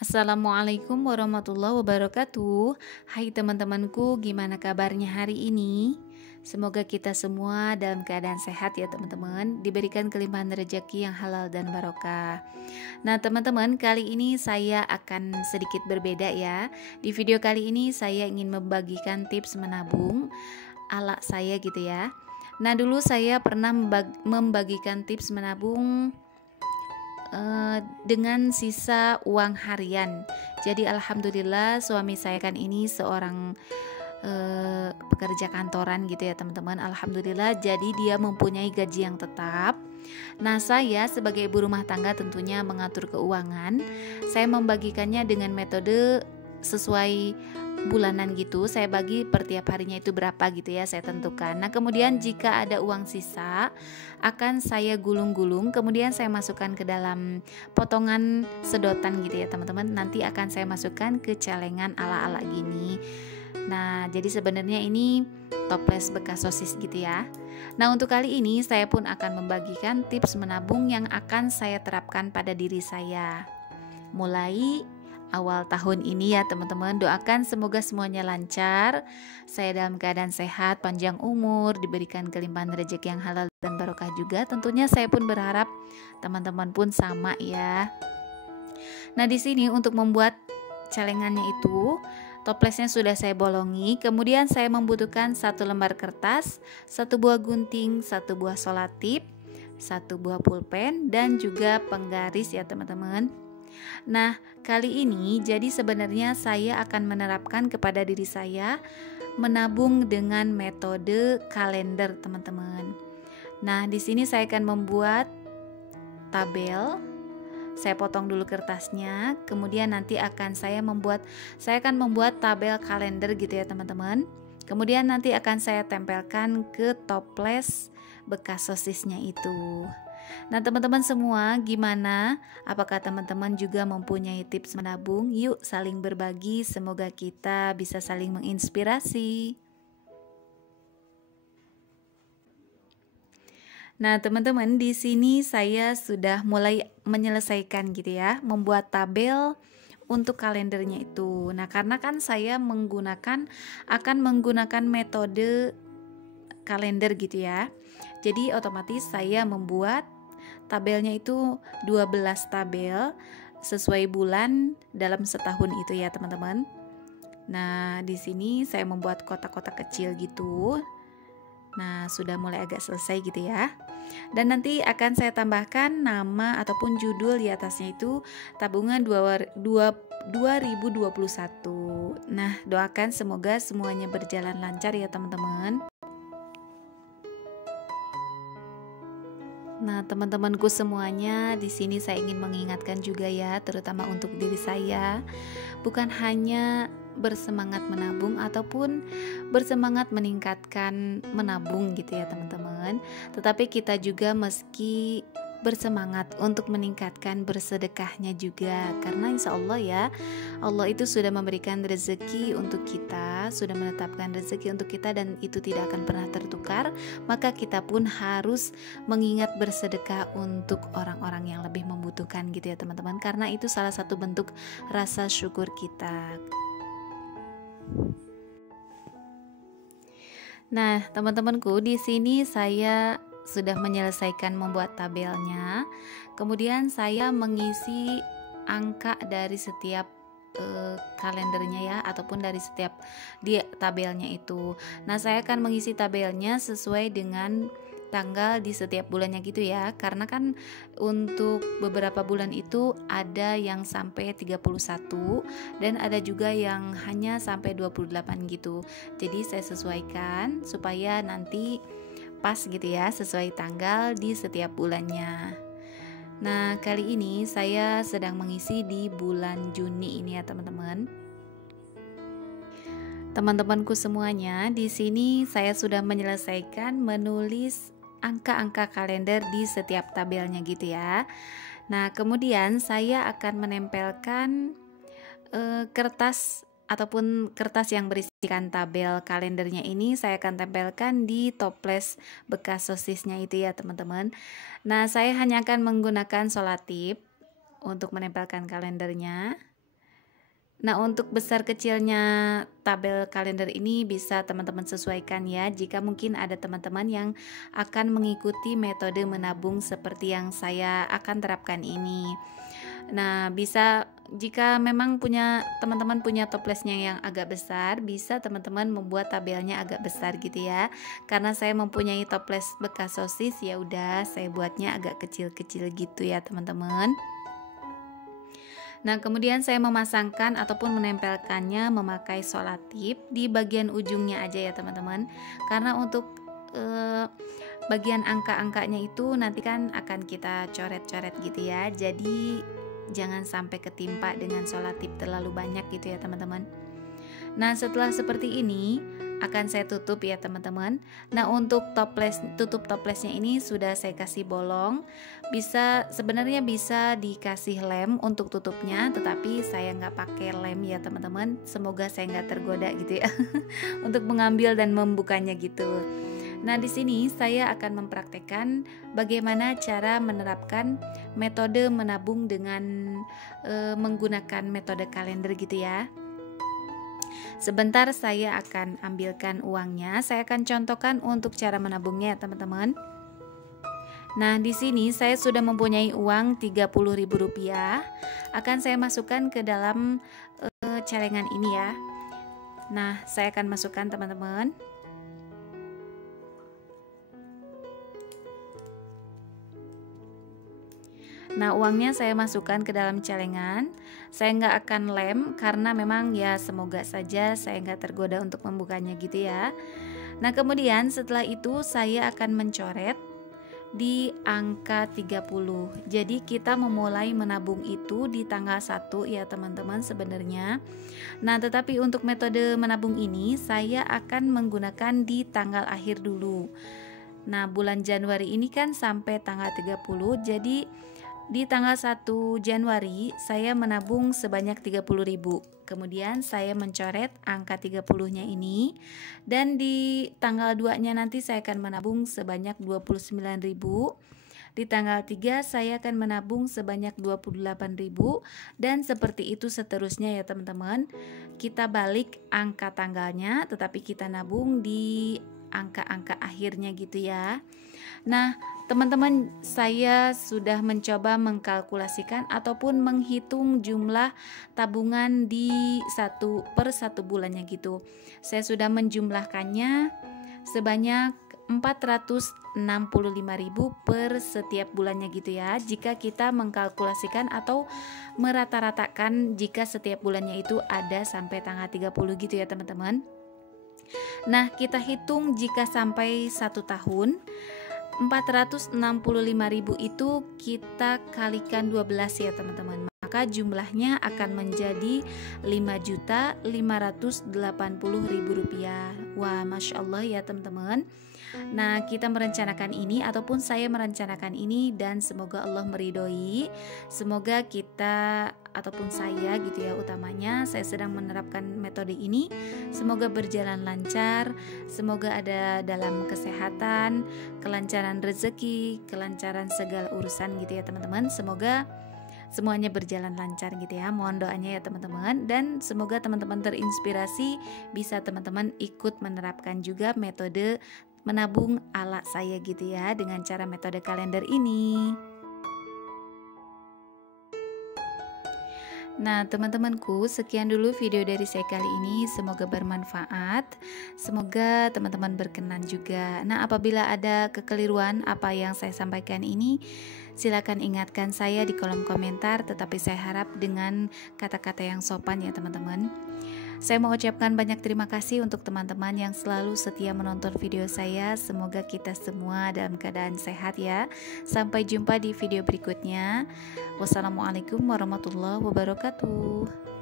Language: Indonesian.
Assalamualaikum warahmatullahi wabarakatuh. Hai teman-temanku, gimana kabarnya hari ini? Semoga kita semua dalam keadaan sehat ya teman-teman, diberikan kelimpahan rezeki yang halal dan barokah. Nah teman-teman, kali ini saya akan sedikit berbeda ya. Di video kali ini saya ingin membagikan tips menabung ala saya gitu ya. Nah dulu saya pernah membagikan tips menabung dengan sisa uang harian. Jadi alhamdulillah suami saya kan ini seorang pekerja kantoran gitu ya teman-teman. Alhamdulillah jadi dia mempunyai gaji yang tetap. Nah saya sebagai ibu rumah tangga tentunya mengatur keuangan. Saya membagikannya dengan metode sesuai bulanan gitu. Saya bagi per tiap harinya itu berapa gitu ya, saya tentukan. Nah kemudian jika ada uang sisa akan saya gulung-gulung, kemudian saya masukkan ke dalam potongan sedotan gitu ya teman-teman. Nanti akan saya masukkan ke celengan ala-ala gini. Nah jadi sebenarnya ini toples bekas sosis gitu ya. Nah untuk kali ini saya pun akan membagikan tips menabung yang akan saya terapkan pada diri saya mulai awal tahun ini ya teman-teman. Doakan semoga semuanya lancar, saya dalam keadaan sehat, panjang umur, diberikan kelimpahan rezeki yang halal dan barokah juga. Tentunya saya pun berharap teman-teman pun sama ya. Nah di sini untuk membuat celengannya itu, toplesnya sudah saya bolongi. Kemudian saya membutuhkan 1 lembar kertas, 1 buah gunting, 1 buah solatip, 1 buah pulpen, dan juga penggaris ya teman-teman. Nah, kali ini jadi sebenarnya saya akan menerapkan kepada diri saya menabung dengan metode kalender, teman-teman. Nah, di sini saya akan membuat tabel. Saya potong dulu kertasnya, kemudian nanti saya akan membuat tabel kalender gitu ya, teman-teman. Kemudian nanti akan saya tempelkan ke toples bekas sosisnya itu. Nah teman-teman semua gimana? Apakah teman-teman juga mempunyai tips menabung? Yuk saling berbagi, semoga kita bisa saling menginspirasi. Nah teman-teman, di sini saya sudah mulai menyelesaikan gitu ya, membuat tabel untuk kalendernya itu. Nah karena kan saya akan menggunakan metode kalender gitu ya. Jadi otomatis saya membuat tabelnya itu 12 tabel sesuai bulan dalam setahun itu ya teman-teman. Nah di sini saya membuat kotak-kotak kecil gitu. Nah sudah mulai agak selesai gitu ya. Dan nanti akan saya tambahkan nama ataupun judul di atasnya itu tabungan 2021. Nah doakan semoga semuanya berjalan lancar ya teman-teman. Nah, teman-temanku semuanya, di sini saya ingin mengingatkan juga ya, terutama untuk diri saya, bukan hanya bersemangat menabung ataupun bersemangat meningkatkan menabung gitu ya, teman-teman. Tetapi kita juga meski bersemangat untuk meningkatkan bersedekahnya juga, karena insya Allah ya, Allah itu sudah memberikan rezeki untuk kita, sudah menetapkan rezeki untuk kita, dan itu tidak akan pernah tertukar. Maka kita pun harus mengingat bersedekah untuk orang-orang yang lebih membutuhkan gitu ya teman-teman, karena itu salah satu bentuk rasa syukur kita. Nah teman-temanku, di sini saya sudah menyelesaikan membuat tabelnya. Kemudian saya mengisi angka dari setiap kalendernya ya, ataupun dari setiap di tabelnya itu. Nah saya akan mengisi tabelnya sesuai dengan tanggal di setiap bulannya gitu ya, karena kan untuk beberapa bulan itu ada yang sampai 31 dan ada juga yang hanya sampai 28 gitu. Jadi saya sesuaikan supaya nanti pas gitu ya, sesuai tanggal di setiap bulannya. Nah kali ini saya sedang mengisi di bulan Juni ini ya teman-teman. Teman-temanku semuanya, di sini saya sudah menyelesaikan menulis angka-angka kalender di setiap tabelnya gitu ya. Nah kemudian saya akan menempelkan kertas ataupun kertas yang berisikan tabel kalendernya ini, saya akan tempelkan di toples bekas sosisnya itu ya teman-teman. Nah saya hanya akan menggunakan solatip untuk menempelkan kalendernya. Nah, untuk besar kecilnya tabel kalender ini bisa teman-teman sesuaikan ya. Jika mungkin ada teman-teman yang akan mengikuti metode menabung seperti yang saya akan terapkan ini. Nah, bisa jika memang teman-teman punya toplesnya yang agak besar, bisa teman-teman membuat tabelnya agak besar gitu ya. Karena saya mempunyai toples bekas sosis, ya udah saya buatnya agak kecil-kecil gitu ya, teman-teman. Nah, kemudian saya memasangkan ataupun menempelkannya memakai solatip di bagian ujungnya aja ya teman-teman. Karena untuk bagian angka-angkanya itu nanti kan akan kita coret-coret gitu ya. Jadi jangan sampai ketimpa dengan solatip terlalu banyak gitu ya teman-teman. Nah, setelah seperti ini akan saya tutup ya teman-teman. Nah, untuk tutup toplesnya ini sudah saya kasih bolong. Sebenarnya bisa dikasih lem untuk tutupnya, tetapi saya nggak pakai lem ya teman-teman. Semoga saya nggak tergoda gitu ya untuk mengambil dan membukanya gitu. Nah, di sini saya akan mempraktekkan bagaimana cara menerapkan metode menabung dengan menggunakan metode kalender gitu ya. Sebentar saya akan ambilkan uangnya. Saya akan contohkan untuk cara menabungnya teman-teman. Nah, di sini saya sudah mempunyai uang Rp30.000. Akan saya masukkan ke dalam celengan ini ya. Nah, saya akan masukkan teman-teman. Nah, uangnya saya masukkan ke dalam celengan. Saya nggak akan lem karena memang ya semoga saja saya nggak tergoda untuk membukanya gitu ya. Nah, kemudian setelah itu saya akan mencoret di angka 30. Jadi kita memulai menabung itu di tanggal 1 ya teman-teman sebenarnya. Nah, tetapi untuk metode menabung ini saya akan menggunakan di tanggal akhir dulu. Nah, bulan Januari ini kan sampai tanggal 30. Jadi di tanggal 1 Januari saya menabung sebanyak 30.000. Kemudian saya mencoret angka 30-nya ini, dan di tanggal 2-nya nanti saya akan menabung sebanyak 29.000. Di tanggal 3 saya akan menabung sebanyak 28.000, dan seperti itu seterusnya ya teman-teman. Kita balik angka tanggalnya tetapi kita nabung di angka-angka akhirnya gitu ya. Nah, teman-teman, saya sudah mencoba mengkalkulasikan ataupun menghitung jumlah tabungan di per satu bulannya gitu. Saya sudah menjumlahkannya sebanyak 465.000 per setiap bulannya gitu ya. Jika kita mengkalkulasikan atau merata-ratakan jika setiap bulannya itu ada sampai tanggal 30 gitu ya teman-teman. Nah, kita hitung jika sampai 1 tahun, 465.000 itu kita kalikan 12 ya teman-teman. Maka jumlahnya akan menjadi Rp5.580.000. Wah, Masya Allah ya teman-teman. Nah, kita merencanakan ini ataupun saya merencanakan ini, dan semoga Allah meridhoi. Semoga kita ataupun saya gitu ya, utamanya saya sedang menerapkan metode ini, semoga berjalan lancar, semoga ada dalam kesehatan, kelancaran rezeki, kelancaran segala urusan gitu ya teman-teman. Semoga semuanya berjalan lancar gitu ya. Mohon doanya ya teman-teman, dan semoga teman-teman terinspirasi, bisa teman-teman ikut menerapkan juga metode menabung ala saya gitu ya, dengan cara metode kalender ini. Nah, teman-temanku, sekian dulu video dari saya kali ini. Semoga bermanfaat, semoga teman-teman berkenan juga. Nah, apabila ada kekeliruan apa yang saya sampaikan ini, silakan ingatkan saya di kolom komentar, tetapi saya harap dengan kata-kata yang sopan ya teman-teman. Saya mau ucapkan banyak terima kasih untuk teman-teman yang selalu setia menonton video saya. Semoga kita semua dalam keadaan sehat ya. Sampai jumpa di video berikutnya. Wassalamualaikum warahmatullahi wabarakatuh.